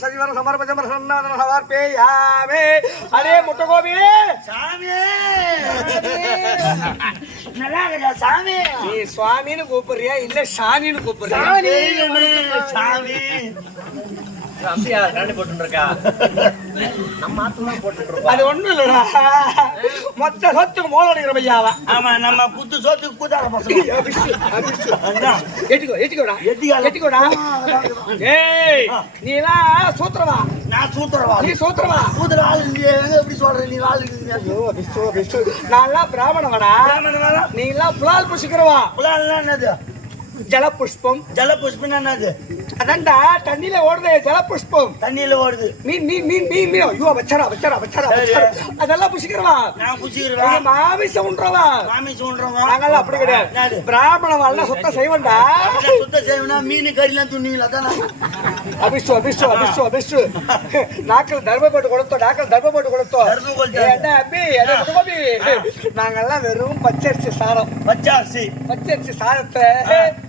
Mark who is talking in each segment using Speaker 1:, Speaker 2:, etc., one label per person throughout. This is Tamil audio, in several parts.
Speaker 1: சதிவரம் சமர்பஜம் சன்னவதன சமர்ப்பேயாமே அடே முட்டகோபி
Speaker 2: சாமி. நல்லா இருக்கா சாமி.
Speaker 1: நீ சுவாமின்னு கூப்பிடுறியா? இல்ல சாமின்னு கூப்பிடுறியா?
Speaker 2: சாமி சாமி.
Speaker 3: அப்படியா கரண்டி போட்டு இருக்கா நம்ம ஆத்துல போட்டு இருக்கோம்
Speaker 1: அது ஒண்ணும் இல்லடா. மொத்த சொத்துக்கு மோள அடிக்கிற பையாவ
Speaker 2: ஆமா நம்ம புத்து சோத்துக்கு கூத்தாட பசங்க.
Speaker 1: எட்டிக்கோ எட்டிக்கோடா. எட்டிக்கோடா ஏய் நீ எல்லாம் சூத்திரவா
Speaker 2: நான் சூத்திரவா?
Speaker 1: நீ சூத்திரவா
Speaker 2: சூத்திர ஆள் இல்லையே எப்படி சொல்ற? நீ ஆள்
Speaker 1: நான் எல்லாம் பிராமணவடா நீ எல்லாம் புலால் புசிக்கிறவா?
Speaker 2: புலால்லாம் என்னது?
Speaker 1: ஜல புஷ்பம்
Speaker 2: ஜல புஷ்பம் என்னது?
Speaker 1: அதான்டா தண்ணியில ஓடுது ஜல புஷ்பம்
Speaker 2: தண்ணியில ஓடுது.
Speaker 1: மீன் மீன் மீன் மீன் மீன் ஐயோ வச்சரா வச்சரா வச்சரா
Speaker 2: சரி.
Speaker 1: அதெல்லாம் புசிக்கிறவா?
Speaker 2: நான் புசிக்கிறேன்
Speaker 1: மாமிசம் உண்றவா
Speaker 2: மாமி சொல்றோம்
Speaker 1: நாங்கெல்லாம் அப்படி கிடையாது. பிராமணன் எல்லாம் சுத்தம் செய்வண்டா
Speaker 2: சுத்த செய்வனா? மீன் கறிலாம் துணிங்களா தானே
Speaker 1: அபிஷு அபிஷு அபிஷு அபிஷு. நாக்கள் தர்ம போட்டு கொடுத்தோம் நாக்கள் தர்ம போட்டு கொடுத்தோம். என்ன அபி? நாங்கெல்லாம் வெறும் பச்சரிசி சாதம்.
Speaker 2: பச்சாசி
Speaker 1: பச்சரிசி சாதத்தை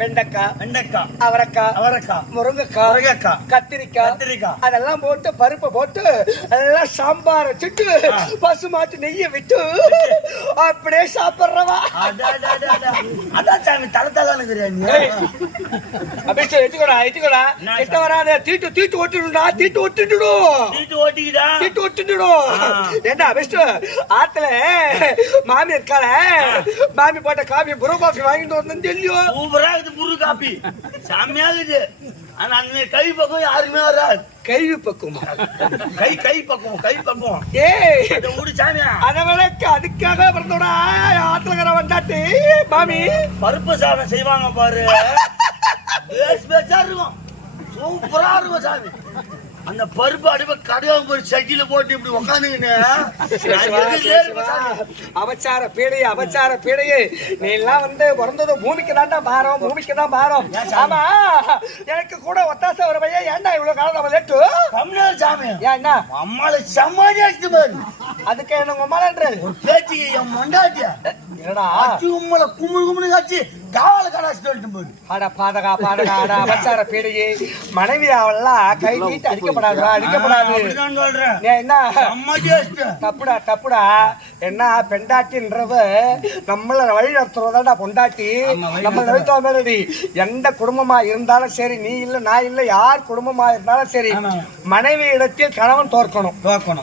Speaker 1: வெண்டைக்காய்
Speaker 2: வெண்டைக்காய்
Speaker 1: அவரைக்காய்
Speaker 2: அவரைக்காய்
Speaker 1: முருங்கைக்காய்
Speaker 2: முருங்கைக்காய்,
Speaker 1: கத்திரிக்காய்
Speaker 2: கத்திரிக்காய்.
Speaker 1: அதெல்லாம் போட்டு பருப்பை போட்டு எல்லாம் சாம்பார் வச்சுட்டு பசு மாட்டு நெய்யை விட்டு அப்படியே சாப்பிடுறவா.
Speaker 2: அதான் சாமி தலை தலை இருக்கிறியா நீ?
Speaker 1: அப்படியே எட்டுக்கோடா
Speaker 2: நான்
Speaker 1: கிட்ட வராத தீட்டு தீட்டு ஒட்டுடுடா தீட்டு ஒட்டுடும்
Speaker 2: வீட்டு ஓட்டிக்கிட்டா
Speaker 1: தீட்டு ஒட்டுடும்
Speaker 2: ஆ.
Speaker 1: ஏண்டா பெஸ்ட் ஆத்துல மாமி இருக்காள. மாமி போட்ட காபி புரோ காஃபி வாங்கிட்டு வந்தேன் தெரியும்.
Speaker 2: இருக்குது புரு காப்பி. செம்மையா இருக்குது. ஆனா அந்த மாதிரி கை பக்கம் யாருமே வராது.
Speaker 1: கைவி பக்குமா
Speaker 2: கை கை பக்கம் கை பக்கம்
Speaker 1: ஏய்.
Speaker 2: அதை விடு சாமியா?
Speaker 1: அத விளக்கு அதுக்காக பிறந்தோடா ஆத்துலகிற வந்தாட்டு மாமி.
Speaker 2: பருப்பு சாதம் செய்வாங்க பாரு. பேஸ் பேஸா இருக்கும். சூப்பரா இருக்கும் சாமி. அந்த பருப்பு அடுப்ப கடையாம போய் சட்டியில போட்டு இப்படி உக்காந்துக்கின்னு
Speaker 1: அவச்சார பீடையே அவச்சார பீடையே. நீ எல்லாம் வந்து பிறந்தது பூமிக்கு தான்டா பாரம். பூமிக்கு தான் பாரம் ஆமா எனக்கு கூட ஒத்தாசை ஒரு பையன். ஏன்டா இவ்வளவு காலம் நம்ம லேட்டு?
Speaker 2: தமிழ்நாடு சாமி.
Speaker 1: ஏன் என்ன
Speaker 2: அம்மால சமாளி அடிச்சு பாரு
Speaker 1: அதுக்கு என்ன உங்க அம்மாலன்ற
Speaker 2: ஒரு பேச்சு என் மண்டாட்டிய.
Speaker 1: என்னடா?
Speaker 2: உம்மள கும்பல் கும்பல் காட்சி. காவல கடாச்சு சொல்லிட்டு
Speaker 1: பாதகா பாதகா மனைவி அவள்லாம் கை நீட்டு அடிக்கப்படாதுடா அடிக்கப்படாது.
Speaker 2: அப்படிதான் சொல்றேன்
Speaker 1: ஏன் என்ன?
Speaker 2: அம்மா டேஸ்ட்
Speaker 1: தப்புடா தப்புடா. என்ன பெண்டாட்டின்றவ நம்மள வழி நடத்துறதாடா பொண்டாட்டி. நம்ம நினைத்தோ மேலடி எந்த குடும்பமா இருந்தாலும் சரி நீ இல்ல நான் இல்ல யார் குடும்பமா இருந்தாலும் சரி. மனைவி இடத்தில் கணவன் தோற்கணும்.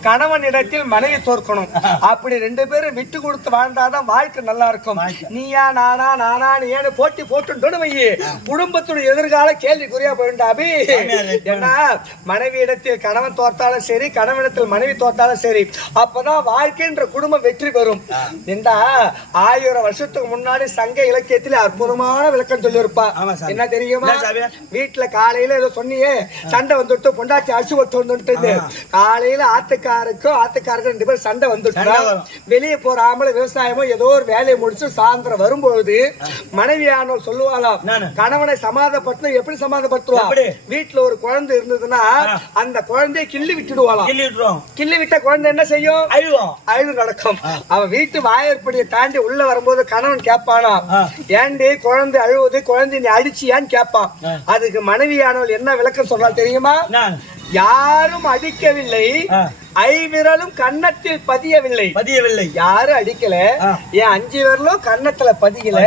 Speaker 1: கணவன் இடத்தில் மனைவி தோற்கணும். அப்படி ரெண்டு பேரும் விட்டு கொடுத்து வாழ்ந்தாதான் வாழ்க்கை நல்லா இருக்கும். நீயா நானா நானா நீ ஏன்னு போட்டி போட்டு வையி. குடும்பத்துடைய எதிர்கால கேள்விக்குறியா
Speaker 2: இப்ப-
Speaker 1: ஏன்னா மனைவி இடத்தில் கணவன் தோத்தாலும் சரி கணவனிடத்தில் மனைவி தோத்தாலும் சரி அப்பதான் வாழ்க்கைன்ற குடும்பம் வெற்றி பெறும். இந்த ஆயிரம் வருஷத்துக்கு முன்னாடி சங்க இலக்கியத்துல அற்புதமான விளக்கம் சொல்லியிருப்பா. என்ன தெரியுமா? வீட்டுல காலையில ஏதோ சொன்னியே சண்டை வந்துட்டு பொண்டாச்சி அரிசி ஒட்டு வந்துட்டு காலையில ஆத்துக்காருக்கும் ஆத்துக்காருக்கும் ரெண்டு பேரும் சண்டை வந்துட்டு. வெளியே போற ஆம்பளை விவசாயமோ ஏதோ ஒரு வேலையை முடிச்சு சாயந்தரம் வரும்பொழுது மனைவியானவர் சொல்லுவாளாம். கணவனை சமாதப்படுத்தணும் எப்படி சமாதப்படுத்துவா? வீட்டுல ஒரு குழந்தை இருந்ததுன்னா. அந்த குழந்தையை கிள்ளி விட்டுடுவாளாம்
Speaker 2: கிள்ளி
Speaker 1: விட்ட குழந்தை என்ன செய்யும்?
Speaker 2: அழுவோம்
Speaker 1: அழுது நடக்கும். அவன் வீட்டு வாயற்படியை தாண்டி உள்ள வரும்போது கணவன் கேட்பானா. ஏண்டி குழந்தை அழுவுது? குழந்தை நீ அடிச்சியான்னு கேட்பான். அதுக்கு மனைவியானவள் என்ன விளக்கம் சொல்றாள் தெரியுமா? யாரும் அடிக்கவில்லை. ஐவிரலும் கன்னத்தில் பதியவில்லை.
Speaker 2: பதியவில்லை.
Speaker 1: யாரும் அடிக்கல. என் அஞ்சு விரலும் கன்னத்துல பதியல.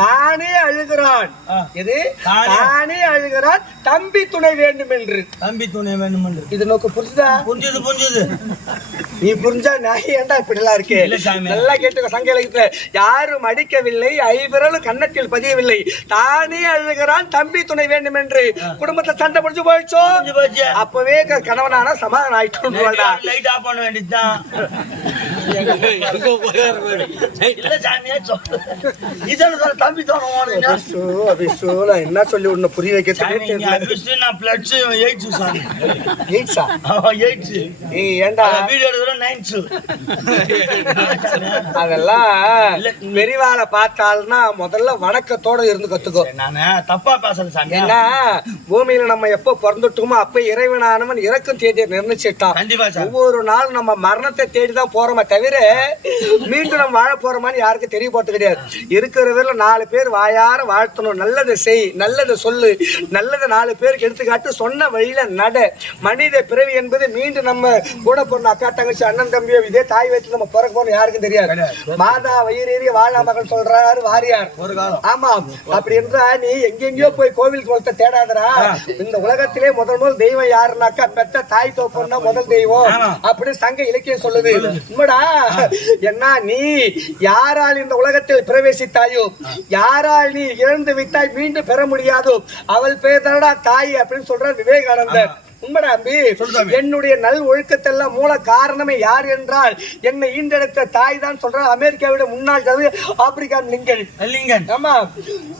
Speaker 1: தானே அழுகிறான். இது
Speaker 2: தானே.
Speaker 1: அழுகிறான். தம்பி துணை வேண்டும் என்று
Speaker 2: தம்பி துணை வேணும் என்று
Speaker 1: இது நோக்கு புரிஞ்சுதா?
Speaker 2: புரிஞ்சது புரிஞ்சது.
Speaker 1: நீ புரிஞ்சா நான் ஏன்டா இப்படி எல்லாம் இருக்கு. நல்லா கேட்டுக்கோ சங்க இலக்கியத்துல. யாரும் அடிக்கவில்லை ஐவிரலும் கன்னத்தில் பதியவில்லை. தானே அழுகிறான் தம்பி துணை வேண்டும் என்று குடும்பத்தை சண்டை முடிஞ்சு போயிடுச்சோ? அப்பவே கணவனான சமாதானம் ஆயிட்டு
Speaker 2: லைட் ஆஃப் பண்ண வேண்டியதுதான்.
Speaker 1: என்ன சொல்லி உன்னை புரிய வைக்க
Speaker 2: சாமி நீ அட்மிஷன் நான் பிளட்ஸ் எயிட்ஸ் சாமி
Speaker 1: எயிட்ஸா
Speaker 2: எயிட்ஸ்
Speaker 1: ஏய் ஏண்டா
Speaker 2: வீடியோ எடுக்கிற நைன்ஸ்
Speaker 1: அதெல்லாம். பெரியவாள பார்த்தால்னா முதல்ல வணக்கத்தோட இருந்து கத்துக்கோ
Speaker 2: நானு தப்பா பேசுறேன் சாமி
Speaker 1: ஏன்னா பூமியில நம்ம எப்ப பிறந்துட்டோமோ அப்ப இறைவனானவன் இறக்கும் தேதியை நிர்ணயிச்சிட்டான் ஒவ்வொரு நாள் நம்ம மரணத்தை தேடிதான் போறோமே தவிர மீண்டும் நம்ம வாழ போறோமான்னு யாருக்கும் தெரிய போறது கிடையாது. இருக்கிறவரில் நாலு பேர் வாயார வாழ்த்தணும். நல்லதை செய் நல்லதை சொல்லு நல்லதை நாலு பேருக்கு எடுத்துக்காட்டு சொன்ன வழியில நட. மனித பிறவி என்பது மீண்டும் நம்ம கூட பிறந்த அக்கா தங்கச்சி அண்ணன் தம்பியோ இதே தாய் வச்சு நம்ம பிறக்க போறோம் யாருக்கும் தெரியாது. மாதா வயிறேறிய வாழா மகன் சொல்றாரு வாரியார்.
Speaker 2: ஒரு காலம்.
Speaker 1: ஆமா. அப்படி என்றா நீ எங்கெங்கயோ போய் கோவில் குளத்தை தேடாதடா. இந்த உலகத்திலே முதல் முதல் தெய்வம் யாருனாக்கா பெத்த தாய் தோப்பன்னா முதல் தெய்வம்
Speaker 2: ஆமா.
Speaker 1: அப்படி சங்க இலக்கியம் சொல்லுது. உண்மைடா என்ன நீ? யாரால் இந்த உலகத்தில் பிரவேசித்தாயோ? யாரால் நீ இழந்து விட்டாய்? மீண்டும் பெற முடியாதோ? அவள் பேர் தானடா தாய் அப்படின்னு சொல்ற விவேகானந்தர். உண்மைடா அம்பி. என்னுடைய நல் ஒழுக்கத்தெல்லாம் மூல காரணமே யார் என்றால் என்னை ஈண்டெடுத்த தாய் தான் சொல்ற அமெரிக்காவுடைய முன்னாள் தலைவர் ஆப்பிரிக்கான் லிங்கன்.
Speaker 2: லிங்கன்.
Speaker 1: ஆமா.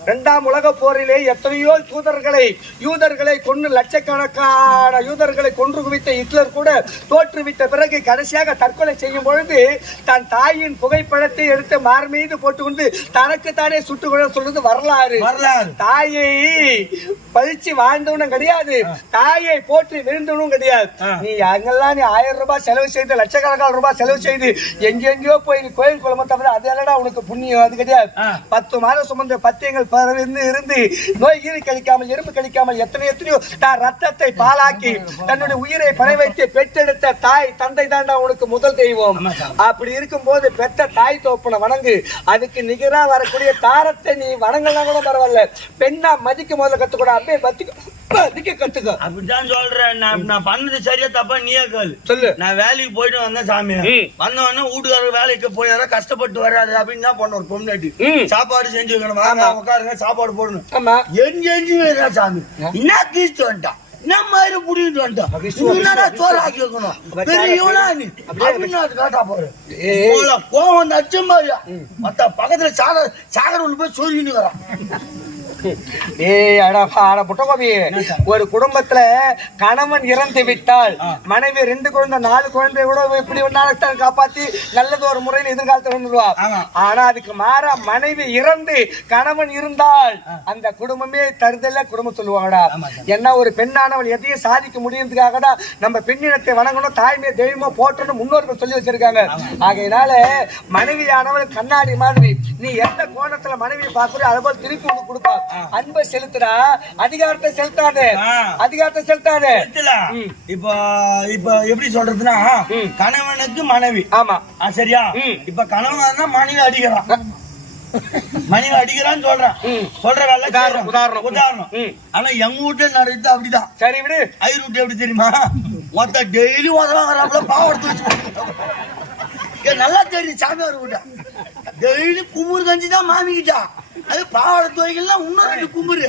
Speaker 1: இரண்டாம் உலக போரிலே எத்தனையோ யூதர்களை யூதர்களை கொண்டு லட்சக்கணக்கான யூதர்களை கொன்று குவித்த ஹிட்லர் கூட தோற்றுவித்த பிறகு கடைசியாக தற்கொலை செய்யும் பொழுது தன் தாயின் புகைப்படத்தை எடுத்து மார் மீது போட்டுக்கொண்டு தனக்கு தானே சுட்டுக் கொள்ள சொல்றது வரலாறு.
Speaker 2: வரலாறு.
Speaker 1: தாயை பழிச்சு வாழ்ந்தவனும் கிடையாது. தாயை போற்றி விழுந்தவனும் கிடையாது. நீ அங்கெல்லாம் நீ ஆயிரம் ரூபாய் செலவு செய்து லட்சக்கணக்கான ரூபாய் செலவு செய்து எங்கெங்கயோ போய் நீ கோயில் குளம தவிர அது என்னடா உனக்கு புண்ணியம் அது கிடையாது. பத்து மாதம் சுமந்த பத்தியங்கள் பறந்து இருந்து நோய் ஈறு கழிக்காமல் எறும்பு கழிக்காமல் எத்தனை எத்தனையோ தான் ரத்தத்தை பாலாக்கி தன்னுடைய உயிரை பணை வைத்து பெற்றெடுத்த தாய் தந்தை தாண்டா உனக்கு முதல் தெய்வம். அப்படி இருக்கும்போது பெத்த தாய் தோப்பனை வணங்கு. அதுக்கு நிகரா வரக்கூடிய தாரத்தை நீ வணங்கலாம் கூட பரவாயில்ல. பெண்ணா மதிக்க முதல்ல கத்துக்கூட. அப்படியே மதிக்க கத்துக்க
Speaker 2: அப்படிதான் சொல்றேன். நான் நான் பண்ணது சரியா தப்பா நீயே கேளு.
Speaker 1: சொல்லு.
Speaker 2: நான் வேலைக்கு போயிட்டு வந்தேன் சாமி. வந்த உடனே வீட்டுக்காரர் வேலைக்கு போயாரா கஷ்டப்பட்டு வராது அப்படின்னு தான் பண்ண ஒரு பொம்னாட்டி. சாப்பாடு செஞ்சு வைக்கணும். வாங்க உட்காருங்க சாப்பாடு போடணும்.
Speaker 1: ஆமா.
Speaker 2: எஞ்சி எஞ்சி வேறா சாமி. என்ன கீழ்த்து வந்துட்டான் என்ன மாதிரி புடிக்கிட்டு வந்துட்டான் சோறு ஆக்கி வைக்கணும்? பெரிய இவனா நீ. அப்படின்னு அது காட்டா போற கோவம் மத்த பக்கத்துல சாகர சாகர உள்ள போய்
Speaker 1: அட அட புட்டகோபி ஒரு குடும்பத்துல கணவன் இறந்து விட்டால். மனைவி ரெண்டு குழந்தை நாலு குழந்தை கூட இப்படி நாளைக்கு காப்பாத்தி நல்லது ஒரு முறையில் எதிர்காலத்தில் வந்துருவா
Speaker 2: ஆமா.
Speaker 1: ஆனா அதுக்கு மாறா மனைவி இறந்து கணவன் இருந்தால் அந்த குடும்பமே தருதல்ல குடும்பம் சொல்லுவாங்கடா. என்ன ஒரு பெண்ணானவள் எதையும் சாதிக்க முடியுறதுக்காக தான் நம்ம பெண்ணினத்தை வணங்கணும் தாய்மையை தெய்வமா போட்டணும் முன்னோர்கள் சொல்லி வச்சிருக்காங்க. ஆகையினால மனைவியானவள் கண்ணாடி மாதிரி நீ எந்த கோணத்துல மனைவியை பார்க்கறியோ அது போல திருப்பி கொடுப்பா. அன்பை செலுத்துடா அதிகாரத்தை செலுத்தாதே. அதிகாரத்தை செலுத்தாதே.
Speaker 2: இப்ப இப்ப எப்படி சொல்றதுன்னா. கணவனுக்கு மனைவி.
Speaker 1: ஆமா.
Speaker 2: சரியா. இப்ப கணவன் மனைவி அடிக்கிறான். மனைவி அடிக்கிறான்னு சொல்றேன். சொல்ற வேலை
Speaker 1: உதாரணம். உதாரணம்.
Speaker 2: ஆனா எங்க வீட்டு நடக்குது அப்படிதான்.
Speaker 1: சரி விடு.
Speaker 2: ஐயர் வீட்டு எப்படி தெரியுமா? மொத்த டெய்லி உதவாங்கிறாப்புல பாவடுத்து வச்சு நல்லா தெரியும் சாமியார் வீட்டா. டெய்லி குமுறு கஞ்சி தான் மாமிக்கிட்டா அது பாவாடை துவைகள்லாம் இன்னும் ரெண்டு குமுறு.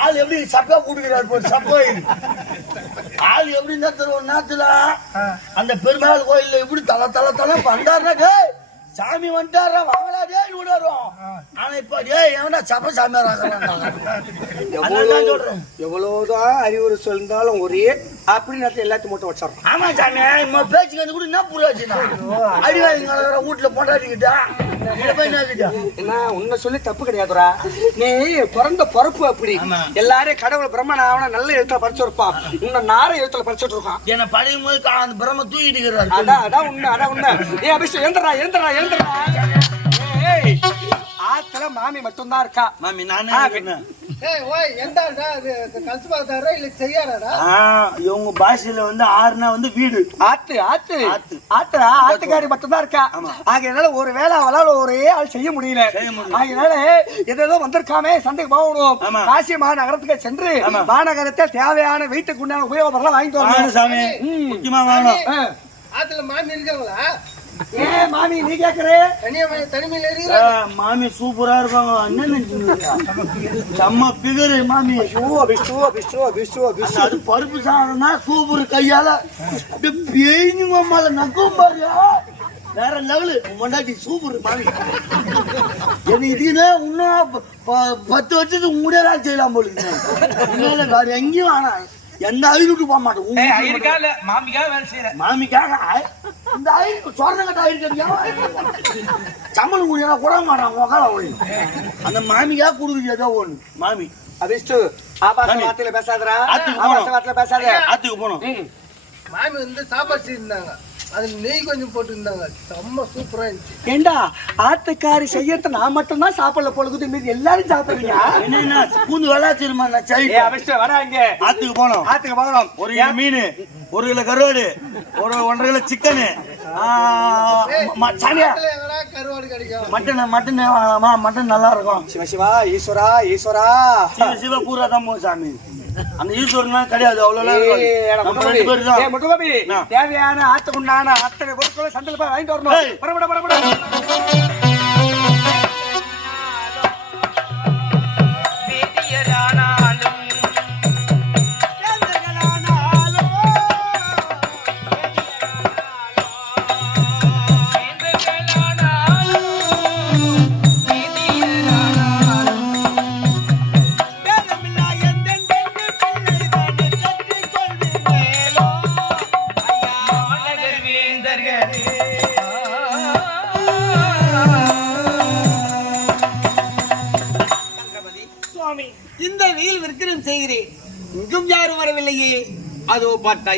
Speaker 2: ஆள் எப்படி சப்பா கொடுக்குறாரு போய் சப்பா. ஆள் எப்படி நேரத்துல ஒரு நேரத்துல அந்த பெருமாள் கோயில்ல எப்படி தல தல தல பண்டாருனா டேய் சாமி வந்துட்டாரா வாங்கடா டேய் விடாரோம் ஆனா இப்ப டேய் எவனா சப்ப சாமியார் ஆகிறான் சொல்றேன்.
Speaker 1: எவ்வளவுதான் அறிவுரை சொல்லிருந்தாலும் ஒரே அப்படி நேரத்தில் எல்லாத்தையும் மட்டும் வச்சிடறோம்
Speaker 2: ஆமா சாமி நம்ம பேச்சுக்கு வந்து கூட என்ன புரியாச்சுன்னா அடிவாங்க வீட்டுல பொண்டாட்டிக்கிட்டா?
Speaker 1: என்ன உன்னை சொல்லி தப்பு கிடையாதுடா. நீ பிறந்த பொறுப்பு அப்படி.
Speaker 2: ஆமா.
Speaker 1: எல்லாரையும் கடவுள் பிரம்மன் ஆவன நல்ல எழுத்துல படிச்சு இருப்பான் உன்னை நார எழுத்துல படிச்சுட்டு இருக்கான்
Speaker 2: என்னை பழையும் போது அந்த பிரம்ம தூக்கிட்டு இருக்கிறாரு.
Speaker 1: அதான் அதான் உண்மை அதான் உண்மை. ஏ அபிஷேக் எழுந்துடா எழுந்துடா எழுந்துடா ஏய் ஆத்துல மாமி மட்டும்தான் இருக்கா
Speaker 2: மாமி நானே இவங்க பாஷையில வந்து ஆறுனா வந்து வீடு
Speaker 1: ஆத்து ஆத்து
Speaker 2: ஆத்து.
Speaker 1: ஆத்துடா ஆத்துக்காரி மட்டும்தான் இருக்கா. ஆகையனால ஒரு வேலை அவளால ஒரே ஆள் செய்ய முடியல. ஆகையனால ஏதோ வந்திருக்காமே சந்தைக்கு போகணும். காசி மாநகரத்துக்கு சென்று
Speaker 2: ஆமா.
Speaker 1: மாநகரத்தில் தேவையான வீட்டுக்கு உண்டான உபயோகப்படலாம் வாங்கிட்டு
Speaker 2: வாங்க
Speaker 1: வரணும்.
Speaker 2: முக்கியமா வாங்கணும்.
Speaker 4: ஆத்துல மாமி இருக்காங்களா
Speaker 1: ஏ மாமி நீ கேக்குற?
Speaker 4: தனியா தனிமையில இருக்கிற?
Speaker 2: மாமி சூப்பரா இருப்பாங்க. நினைச்சுங்க செம்ம பிகரு மாமி.
Speaker 1: விஷ்ணு விஷ்ணு விஷ்ணு விஷ்ணு
Speaker 2: அந்த
Speaker 1: விஷ்ணு.
Speaker 2: அது பருப்பு சாதம்னா சூப்பர் கையால பேய்னு மாமால நக்கும் பாரு. வேற லெவலு. மொண்டாட்டி சூப்பர் மாமி. எனக்கு இதுக்குன்னு இன்னும் பத்து வருஷத்துக்கு முடியாதா செய்யலாம் போல வேற எங்கேயும் வேணாம். எந்த ஐநூறு போக மாட்டேன்.
Speaker 3: மாமிக்காக வேலை செய்யறேன்
Speaker 2: மாமிக்காக இந்த ஐநூறு சொரண கட்ட ஐநூறு சம்பளம் முடியாத கூட மாட்டான் உக்கால ஒளி அந்த மாமிக்காக கொடுக்குறது ஏதோ ஒண்ணு. மாமி.
Speaker 1: விஷ்ணு ஆபாச. வார்த்தையில பேசாதடா.
Speaker 2: ஆத்துக்கு
Speaker 1: ஆபாச. வார்த்தையில பேசாத.
Speaker 2: ஆத்துக்கு போனோம்.
Speaker 4: மாமி வந்து சாப்பாடு செய்திருந்தாங்க அதுல நெய் கொஞ்சம் போட்டுருந்தாங்க. செம்ம சூப்பரா இருந்துச்சு.
Speaker 1: ஏண்டா ஆத்துக்காரி செய்யறது நான் மட்டும்தான் சாப்பிடல பொழுது மீது எல்லாரும் சாப்பிடுறீங்க.
Speaker 2: என்னன்னா பூந்து விளாச்சிருமா நான்
Speaker 1: ஏ
Speaker 2: சைடு.
Speaker 1: அவசியம் வரா இங்க.
Speaker 2: ஆத்துக்கு போனோம்
Speaker 1: ஆத்துக்கு போகணும்.
Speaker 2: ஒரு கிலோ மீன் ஒரு கிலோ கருவாடு ஒரு ஒன்றரை kilo chicken. Mutton mutton mutton நல்லா இருக்கும்.
Speaker 1: சிவ சிவா ஈஸ்வரா ஈஸ்வரா.
Speaker 2: சிவ சிவ பூரா தான் சாமி. அந்த ஈஸ்வரன் கிடையாது அவ்வளவு?
Speaker 1: தேவையான ஆத்துக்குண்டான அத்தனை பொருட்களை சந்தையில போய் வாங்கிட்டு வரணும்.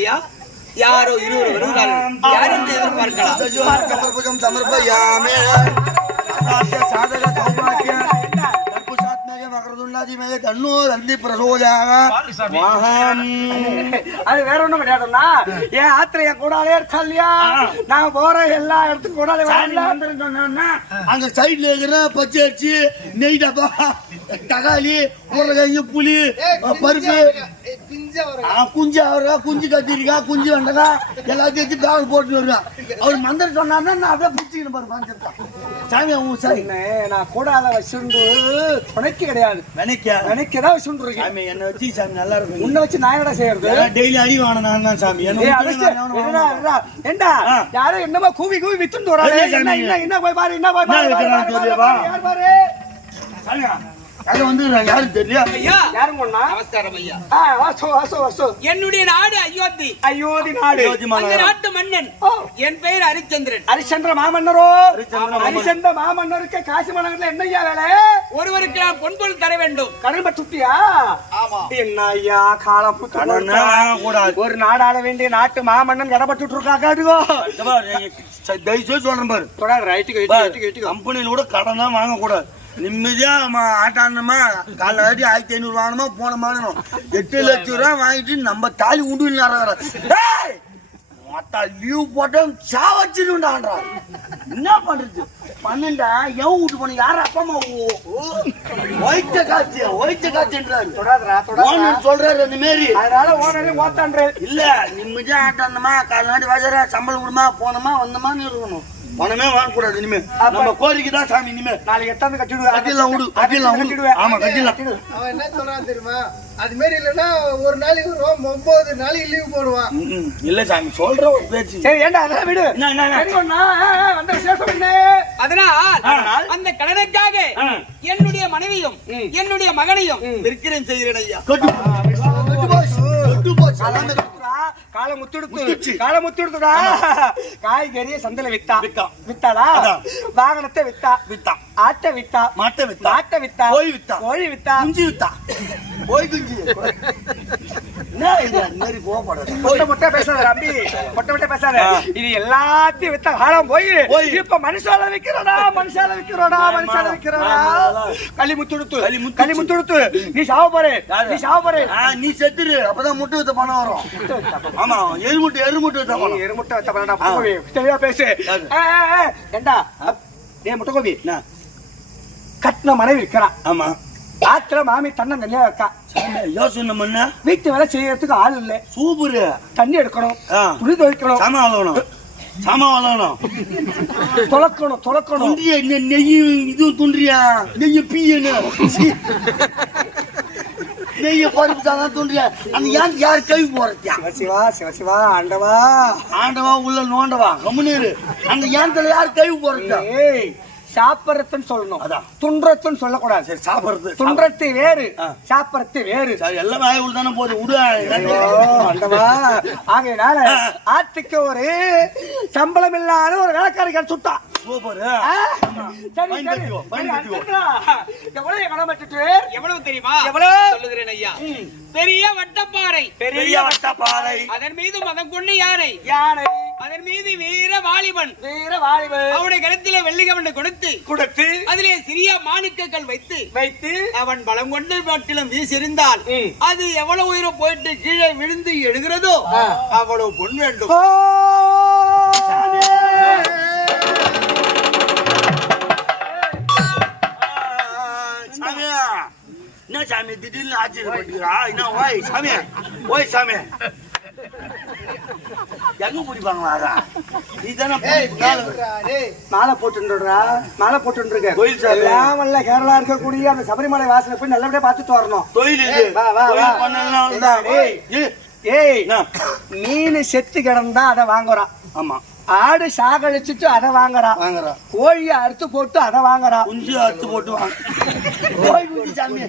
Speaker 5: பார்த்தாயா யாரோ இருவர் வருகிறார்கள். யார் என்று எதிர்பார்க்கலாம்
Speaker 2: சமர்ப்பயாமே. சாதக சௌபாக்கிய தற்புசாத்மக மகரதுல்லாதி மேக தன்னோ தந்தி பிரசோதாக மகான்
Speaker 1: அது வேற ஒண்ணும் கிடையாதுன்னா என் ஆத்திர என் கூடாலே இல்லையா நான் போற எல்லா இடத்துக்கும் கூடாலே
Speaker 2: சொன்னா அங்க சைடுல இருக்கிற பச்சை அரிசி நெய் டப்பா தக்காளி உருளைக்கிழங்கு புளி பருப்பு குஞ்சு அவரா குஞ்சு கத்திரிக்காய் குஞ்சு வெண்டக்காய் எல்லாத்தையும் வச்சு போட்டு வருவேன் அவர் மந்திரம் சொன்னாருன்னா நான் அப்படியே பிடிச்சிக்கணும் பாரு மந்திரத்தை சாமி அவங்க சாமி
Speaker 1: என்ன, நான் கூடால வச்சுண்டு துணைக்கு கிடையாது.
Speaker 2: நினைக்க
Speaker 1: நினைக்கதான் வச்சுட்டு இருக்கேன்
Speaker 2: சாமி என்ன வச்சு சாமி நல்லா இருக்கும்.
Speaker 1: உன்னை வச்சு நான் என்னடா செய்யறது?
Speaker 2: டெய்லி அடி வாங்கின நான் தான் சாமி.
Speaker 1: என்னடா,
Speaker 2: வாங்க மாட்டேன்.
Speaker 1: என்னடா, ஏண்டா,
Speaker 2: ஆ.
Speaker 1: யாரோ என்னமோ கூவி கூவி வித்துண்டு வராளே.
Speaker 2: வெளியே
Speaker 1: என்ன. என்ன, போய் பாரு, என்ன போய்? பாரு, யார் பாரு?
Speaker 2: சாமியா, யாரும் வந்து யாரும் தெரியல
Speaker 5: ஐயா.
Speaker 1: யாருங்க ஒண்ணா?
Speaker 5: நமஸ்காரம் ஐயா.
Speaker 1: ஆ, வாசு, வாசு, வாசு.
Speaker 5: என்னுடைய நாடு அயோத்தி.
Speaker 1: அயோத்தி நாடு.
Speaker 5: அந்த. நாட்டு மன்னன். என் பெயர் ஹரிச்சந்திரன்
Speaker 1: ஹரிச்சந்திர மாமன்னரோ?
Speaker 2: ஹரிச்சந்திர மாமன்னர்.
Speaker 1: ஹரிச்சந்திர மாமன்னருக்கு காசி மாநகரத்துல என்ன ஐயா வேலை?
Speaker 5: ஒருவருக்கு நான் பொன்பொருள் தர வேண்டும்.
Speaker 1: கடல் பட்டுட்டியா? என்ன ஐயா காலம்
Speaker 2: கடனை? வாங்கக்கூடாது.
Speaker 1: ஒரு நாடாள வேண்டிய நாட்டு மாமன்னன் கடப்பட்டு
Speaker 2: பாரு, ச- தயவு சொல்றேன் பாரு.
Speaker 1: தொடர் ரைட்டுக்கு
Speaker 2: பாரு, கம்பெனில கூட கடன் தான் வாங்க கூடாது நிம்மதியா நம்ம ஆட்டானமா? காலைல ஆட்டி ஆயிரத்தி ஐநூறு வாங்கணுமா போன மாதம். எட்டு லட்சம் ரூபாய் வாங்கிட்டு நம்ம தாலி உண்டு மொத்த லீவ் போட்டு சாவச்சிருண்டான்றா என்ன பண்றது? பன்னெண்டா? எவன் வீட்டு போன யார் அப்பா அம்மா? ஒயிட்ட காட்சி ஒயிட்ட காட்சின்றாரு. சொல்றாரு அந்த மாரி.
Speaker 1: அதனால ஓனரே ஓத்தான்றே
Speaker 2: இல்ல நிம்மதியா ஆட்டானமா? கால் நாடி வாஜரா சம்பளம் கொடுமா போனோமா வந்தோமான்னு இருக்கணும். பணமே வாங்கக்கூடாது இனிமே. நம்ம கோரிக்கை தான் சாமி இனிமே.
Speaker 1: நாளைக்கு எத்தாந்து கட்டிடுவேன்.
Speaker 2: கட்டிடலாம் விடு கட்டிடலாம் விடு. ஆமா கட்டிடலாம்.
Speaker 4: அவன் என்ன சொல்றான் தெரியுமா? அது மாதிரி இல்லைன்னா ஒரு நாளைக்கு வரும் ஒன்பது நாளைக்கு லீவ் போடுவான்.
Speaker 2: இல்ல சாமி சொல்ற ஒரு பேச்சு.
Speaker 1: சரி ஏண்டா அதெல்லாம் விடு. வந்த விசேஷம் என்ன?
Speaker 5: அதனால் அந்த கடனுக்காக. என்னுடைய மனைவியும் என்னுடைய மகனையும் விற்கிறேன் செய்கிறேன் ஐயா.
Speaker 1: காலை முத்துடுத்து. காலை முத்துடுத்துடா. காய்கறியை சந்தையில வித்தா.
Speaker 2: வித்தா.
Speaker 1: வித்தாளா. வாகனத்தை வித்தா.
Speaker 2: வித்தா.
Speaker 1: ஆட்டை வித்தா.
Speaker 2: மாட்டை வித்தா.
Speaker 1: மாட்டை வித்தா.
Speaker 2: கோழி வித்தா.
Speaker 1: கோழி வித்தா.
Speaker 2: குஞ்சு வித்தா. போய் குஞ்சு. என்ன இது அந்த மாதிரி கோவப்படாது
Speaker 1: மொட்டை மொட்டை பேசாத ரம்பி மொட்டை மொட்டை பேசாத. இது எல்லாத்தையும் வித்த காலம் போய். இப்ப மனுஷால விக்கிறோடா மனுஷால விக்கிறோடா மனுஷால விக்கிறோடா.
Speaker 2: ஆமா.
Speaker 1: களி முத்துடுத்து.
Speaker 2: களி முத்துச்சு.
Speaker 1: களி முத்துடுத்து. நீ சாவ போறே? நீ சாவ போறே.
Speaker 2: நீ செத்துரு. அப்பதான் முட்டை வித்த பணம் வரும். ஆமா எருமுட்டை எருமுட்டை வித்த பணம்.
Speaker 1: எருமுட்டை
Speaker 2: ஆ.
Speaker 1: முட்டுக்கோவி தெளிவா பேசு. ஏண்டா? முட்டுக்கோவி
Speaker 2: என்ன?
Speaker 1: கட்டின மனைவி இருக்கிறான்
Speaker 2: ஆமா.
Speaker 1: ஆத்திர மாமி தன்னை நெல்லையா இருக்கா
Speaker 2: யோசனை பண்ண
Speaker 1: வீட்டு வேலை செய்யறதுக்கு ஆள் இல்ல.
Speaker 2: சூப்பரு.
Speaker 1: தண்ணி எடுக்கணும். துணி துவைக்கணும்.
Speaker 2: சாமான் வளரணும் சாமான் வளரணும்
Speaker 1: துளக்கணும் துளக்கணும்.
Speaker 2: துண்டியா நெய் இது துண்டியா? நெய்ய பீயனு. நெய்ய பருப்பு தான் துண்டியா? அந்த ஏன் யார் கை போறத்தியா
Speaker 1: சிவசிவா சிவசிவா ஆண்டவா.
Speaker 2: ஆண்டவா உள்ள நோண்டவா? கம்முனீரு அந்த ஏன்ல யார் கை
Speaker 1: ஏய் சாப்பிடறதுன்னு சொல்லணும்.
Speaker 2: அதான்.
Speaker 1: துன்றத்துன்னு சொல்லக்கூடாது.
Speaker 2: சரி சாப்பிடுறது
Speaker 1: துன்றத்து வேறு. சாப்பிடறது வேறு.
Speaker 2: சரி எல்லாம் வாய் உள்ள தானே போகுது. விடு
Speaker 1: ஐயோ, ஆண்டவா ஆகையினால ஆத்துக்கு ஒரு சம்பளம் இல்லாத ஒரு வேலைக்காரி கிடைச்சுட்டா.
Speaker 2: சூப்பர்
Speaker 1: ஆ? சரி,
Speaker 2: ஃபைன்
Speaker 1: சரி.
Speaker 2: கட்டிக்கோ, ஃபைன்
Speaker 1: சரி,
Speaker 2: கட்டிக்கோ.
Speaker 1: அர்ச்சனா, எவ்வளவு கடன் பட்டுட்டு
Speaker 5: எவ்வளவு தெரியுமா?
Speaker 1: எவ்வளவு?
Speaker 5: சொல்லுகிறேன் ஐயா. பெரிய வட்டப்பாறை.
Speaker 2: பெரிய வட்டப்பாறை.
Speaker 5: அதன் மீது மதம் கொண்டு யானை
Speaker 1: யானை.
Speaker 5: அதன் மீது வீர வாலிபன்
Speaker 1: வீர வாலிபன்
Speaker 5: அவனுடைய கழுத்திலே வெள்ளிகவனை கொடுத்து
Speaker 1: கொடுத்து
Speaker 5: அதிலே சிறிய மாணிக்கங்கள் வைத்து
Speaker 1: வைத்து
Speaker 5: அவன் பலம் கொண்டு பாட்டிலும் வீசிருந்தால். அது எவ்வளவு உயிரை போயிட்டு கீழே விழுந்து எழுகிறதோ. அவ்வளவு பொன் வேண்டும்.
Speaker 2: என்ன சாமி? திடீர்னு ஆச்சரியப்பட்டுக்கிறா என்ன? ஓய் சாமி ஓய் சாமி எங்க குடிப்பாங்களா நீ தானே.
Speaker 1: மாலை போட்டுன்றா மாலை போட்டுருக்க
Speaker 2: கோயில் சாமி.
Speaker 1: எல்லாம் வல்ல கேரளா இருக்கக்கூடிய அந்த சபரிமலை வாசலை போய் நல்லபடியா பார்த்துட்டு வரணும்.
Speaker 2: தொழில்
Speaker 1: ஏய்? மீன் செத்து கிடந்தா அதை வாங்குறான்.
Speaker 2: ஆமா.
Speaker 1: ஆடு சாகடிச்சிட்டு அதை வாங்குறான்
Speaker 2: வாங்குறோம்
Speaker 1: கோழியை அறுத்து போட்டு அதை வாங்குறான்
Speaker 2: குஞ்சு அறுத்து போட்டு கோயில் குஞ்சு சாமி.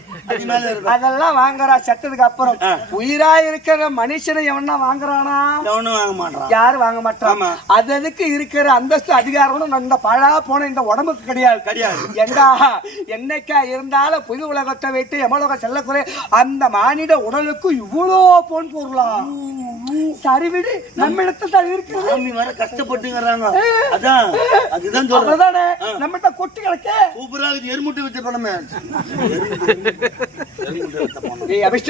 Speaker 1: அதெல்லாம் வாங்குறா செத்ததுக்கு அப்புறம். உயிரா இருக்கிற மனுஷனை எவனா வாங்குறானா?
Speaker 2: எவனும் வாங்க மாட்டான்
Speaker 1: யாரும் வாங்க மாட்டான். அது அதுக்கு இருக்கிற அந்தஸ்து அதிகாரமும் இந்த பழா போன இந்த உடம்புக்கு கிடையாது.
Speaker 2: கிடையாது.
Speaker 1: ஏண்டா? என்னைக்கா இருந்தாலும் புது உலகத்தை வைத்து எமலோக செல்லக்குறை அந்த மானிட உடலுக்கு இவ்வளோ பொன் பொருளாம் சரி விடு நம்ம இடத்துல தான் இருக்கு
Speaker 2: சாமி வர கஷ்டப்பட்டுங்கிறாங்க. அதான் அதுதான் சொல்றேன்.
Speaker 1: நம்மகிட்ட கொட்டு கிடக்க?
Speaker 2: சூப்பரா இருக்குது எருமுட்டு
Speaker 1: ஏய் அபிஷேக்